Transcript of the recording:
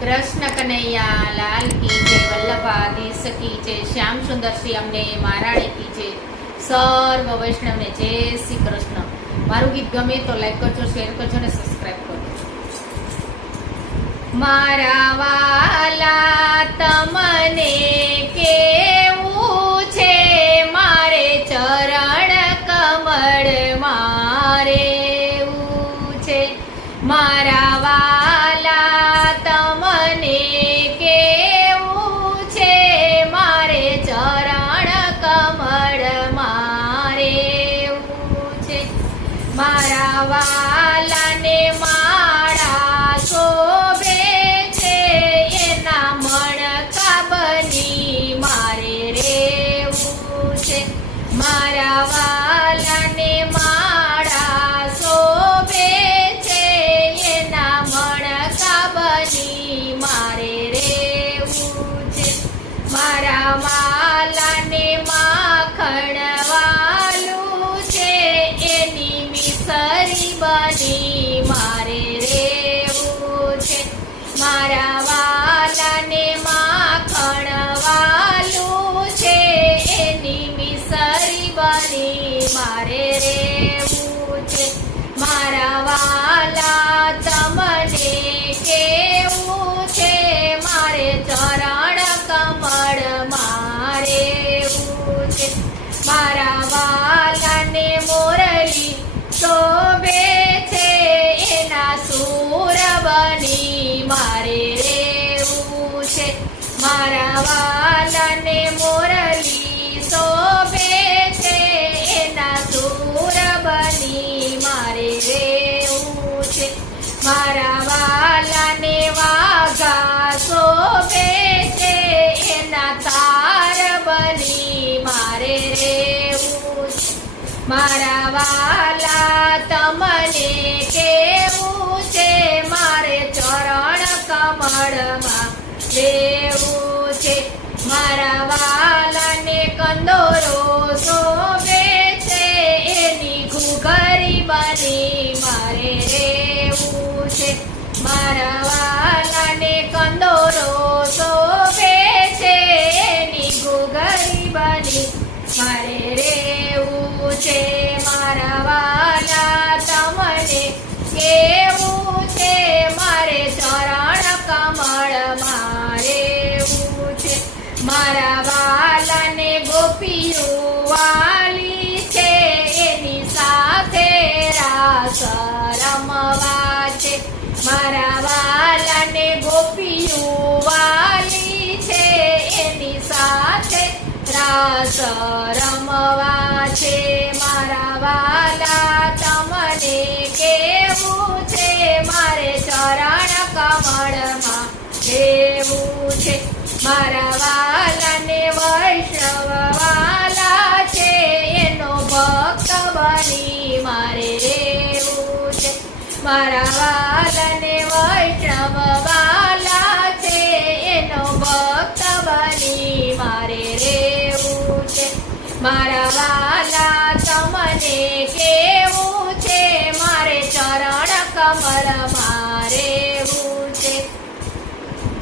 કૃષ્ણ કનૈયા, લાલ કી જય વલ્લભાધીશ કી જય, શ્યામ સુંદર અમને મહારાણી કી જય. સર્વ વૈષ્ણવને જય શ્રી કૃષ્ણ. મારું ગીત ગમે તો લાઈક કરજો શેર કરજો અને સબસ્ક્રાઈબ કરજો. મારા વાલા મારા મારે રેવું મારા વાલા તમને કેવું છે? મારે ચરણ કમળમાં લેવું છે. મારા વાલાને કંદોરો શોભે છે. એની ઘૂઘરી બની મારે રેવું છે. મારા વાલાને કંદોરો શોભે મારા વાલાને ગોપીઓ વાલી છે, એની સાથે રાસ રમવા છે મારા વાલાને ગોપીઓ વાલી છે, એની સાથે રાસ રમવા છે મારા વાલા તમને કેવું છે? મારે ચરણ કમળમાં રહેવું છે. મારા વાલાને વૈષ્ણવ વાલા છે, એનો ભક્ત બની મારે રેવું છે. મારા વાલાને વૈષ્ણવ વાલા છે, એનો ભક્ત બની મારે રેવું છે. મારા વાલા તમને કેવું છે, મારે ચરણ કમળ